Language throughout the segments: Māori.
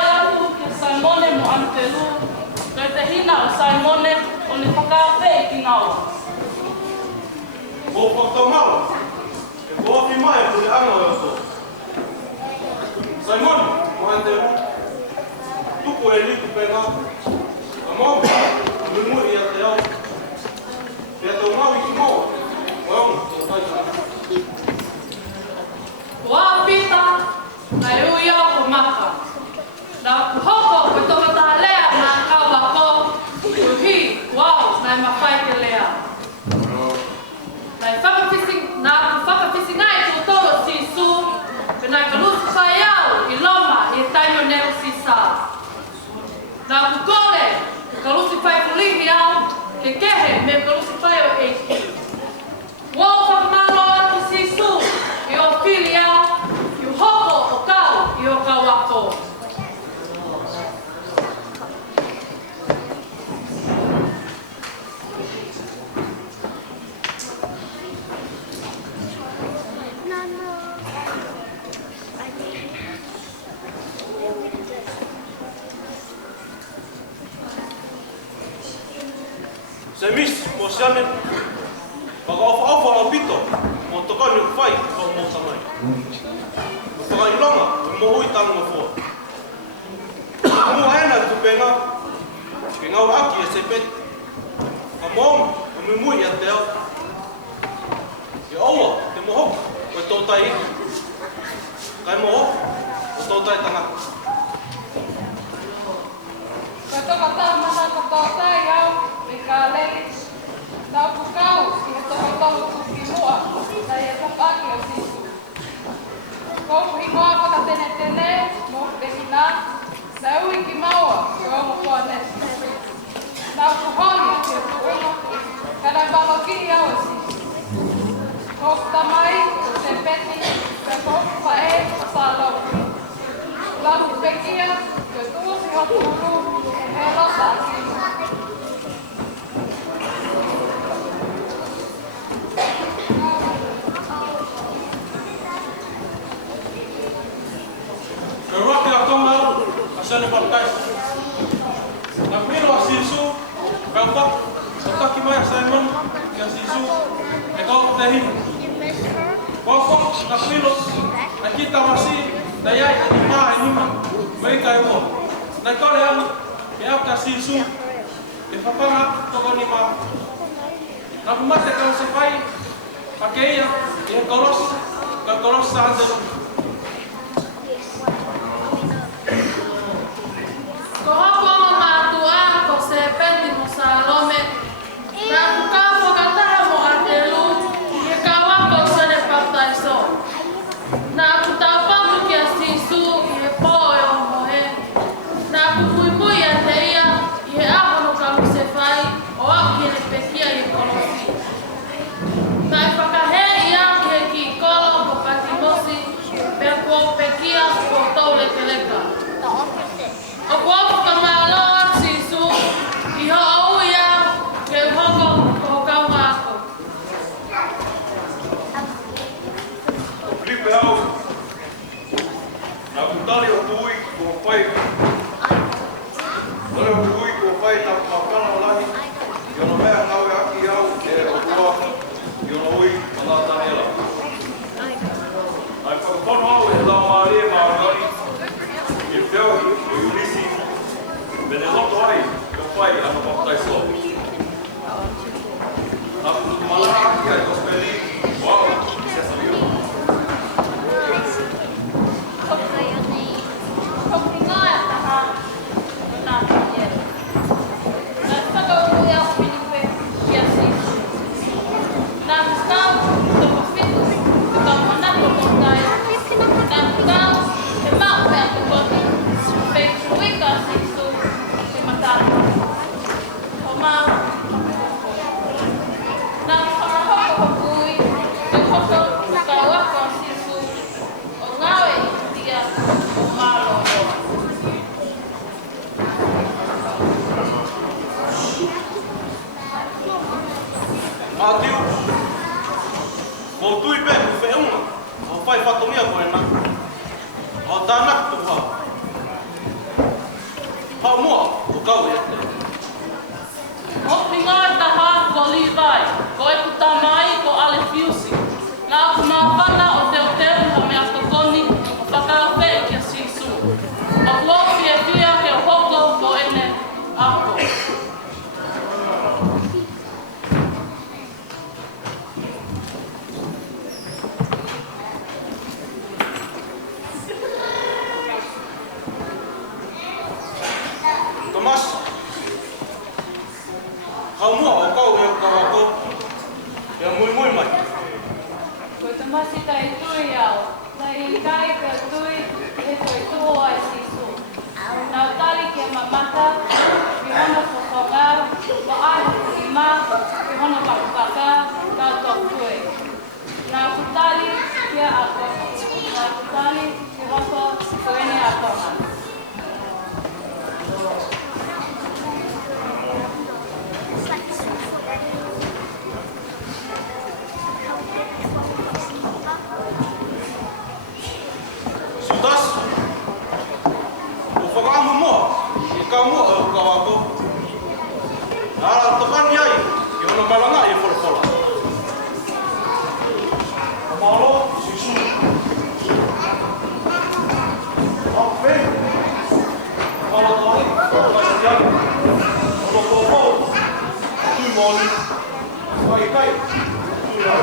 atu ke Saimone mo Antelu, kei te hina o Saimone o ne whakawhei ki ngaua. Ko whakataumalo, e ko api mai ko le anga o ato. Saimone mo Antelu, tuku e liku penga, a mau, mui i a te au. Pea tau mau i ki mau, o eonga, o taitana. Wā pita, nai ui au ko maka. Nā ku hoko koe toka tā lea nā kaua ko, uhi, wau, nai mawhai ke lea. Nā ku whakawhisi ngai tu toro si su, pe nai ka lusi whai au i loma i e taino neu si sā. Nā ku kore, ka lusi whai kulihi au, ke kehe me ka lusi whai o eiki. Wau whakamalo atu si su, i o whili au, i o hoko o kau i o kau ako. Se mis, mo siane, whakaofa o pito, mo tokani o whai, o mo samai. Mo whakailonga, mo hui tango mo fua. Mo aena tu penga, ke ngau aki e se peti. A moom, o mui a te au. Ke aua, te mohoka, o e tautai iki. Kai mohoka, o tautai tangata. Ka toka tā mana ka tautai au, i ka lei. Nā ku kau, i he toka tolu kuki mua, nai e whakaki o sisu. Kōku hi ngoa whakatene tene, mo pehina, nā ui ki maua, ki o mo kua nesi. Nā ku honi ki e tuunga, ka nai wawaki au e sisu. Kōku tamai, o te peti, ka kōku whae, o tā lau. Nā ku pekia, ki o tuusi hotu uru, e losa a sisu. Keroake a tonga au, a sene patai. Nā pino a sisu, kau tak, o taki mai a Simon, ki a sisu, e kau te hina. Koko, nā pino, a kita masi, na iai a ni maa e nima, mei kai mua. Nā kore au, ke au ka sisu, e whapanga toko ni maa. Nā kumate kau se whai, a ke ia, i e koros, ka koros sa handelu. Ko hoko mo mātua ko se peti mo Salome, nā ku kau whakataha mo Antelu, i e kau ako sene pautaiso. Nā ku taupangu ki a sisu, i e pō e o mohe. Nā ku mui a te ia, i e ahono ka muse whai, o aki e ne pekia i e kolosi. Nā i whakahe ia ki e ki kolo ko patimosi, pea kua pekia ko taule te leka. O kua whakamaloa sisu, i ho au ia, ke hoko ko kaunga ako. Filipe au, nā kutali o tui kua whai. Tali o tui kua whai tā makana o lahi, i ono mea ngau e aki au e o tua, i ono ui o nā tanela. Ai whakapono au e lau Maria Marioni, i whiau i Ulisi, Bene loto ai, ka whai ana whakataiso. Nā kutumalaa aki ai kospeli, wau, i se sabiu. Koki ngai taha, nā tiere. Nā whakautu e au Filipe, Kau mua, o kau e te. Oppi ngaita haako Levi, ko e ku tamai ko ale fiusi. Nā ku mawhana o te o me akokoni o whakawhe i kia sisu. O kuopi e pia ke o hoko ko ene ako. Tomas, kau mua o kau e kau ako. E mui mai. Ko Tomasi kai tui au, tai i kai ka tui e toi tuo ai sisu. Nau tali ke mamata, ki hono whakongau, ko aho ki ma, ki hono pakupaka, kau tok tui. Nau kutali kia ako, nau kutali ki hoko ko ene akonga. Sudas, o whakaama mua, i kau mua o kau ako. Nara tokani ai, i hono malanga i wholofola. O malo, sisu. Au whei, malo tari, o mai ai. Ono kōpou, tui moni, kai kai, tui rau.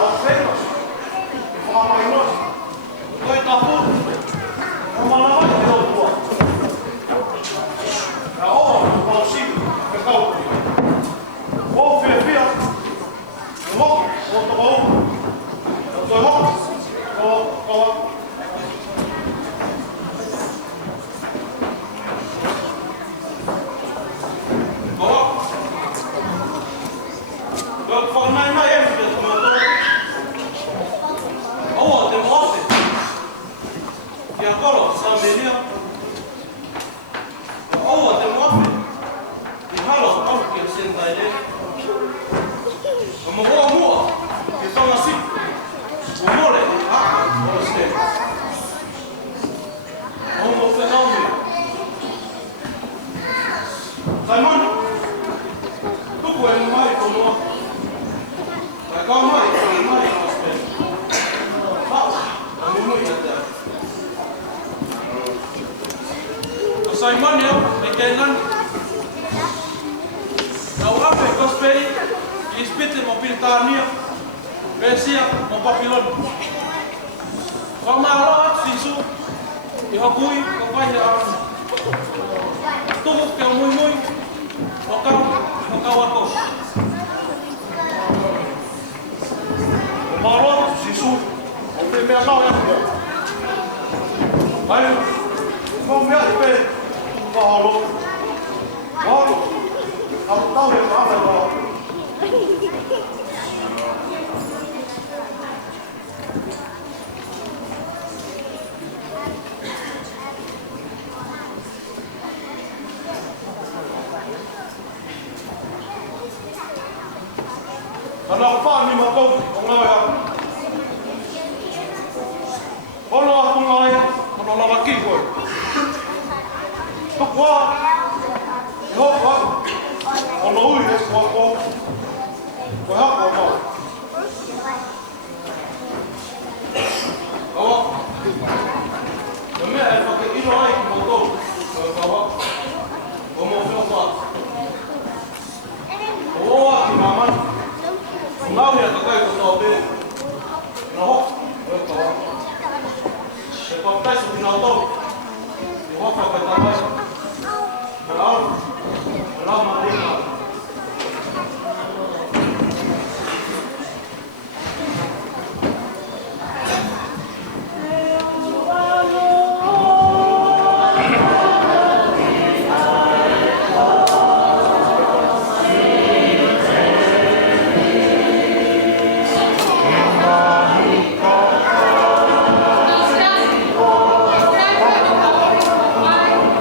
Au whei, i whakamai nosi. Koi tapu, o manawai te o tua. Ka oa, o pao siku, ka kaupuri. O whia, o moki, o toko upu. O toi hoki, o whakanai e whia te moto. Oa te moate. Kia koro, sa menia. Oa te moate. I halo, au kia sentai le. O mua mua, ki tonga siku. O mole, o ste. O mo whenaume. Tai mani. Tuku e mai ko noa. Tai kau mai, ko mai o ste. Mumui e te. O Saimani au, e kēnani. Nau ape kosperi, i spite mo Piritania, Persia mo Papiloni. Kau maroa atu sisu, i hokui, ko pahe arani. Tuku ke o mui, o kau ako. O maroa atu sisu, o te mea nao e ako. Ai, mo mea te pere, ka halo. Halo, au tau e ka ame ka. Kana ka whaani ma kou, o ngau e aku. Ono atu ngai, ono lava ki koe. Tuku a, i hoku aku. Ono ui e kua ko. Koe hako o mau. Kawa. Ka mea e whake ino ai ki mo tōu. Koe kawa. O mo whio wha. O oa ki mamani. O ngau hea ka kai ko tō te. Na hoku. Koe kawa. E papaiso ki nā tōu. I hoka kai tāpai. Ka au. Ka rau ma rima. Gracias.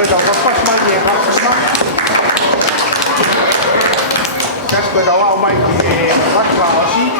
Rồi đầu có phát mai gì không? Chắc cái đầu ông mày thì bắt vào xí.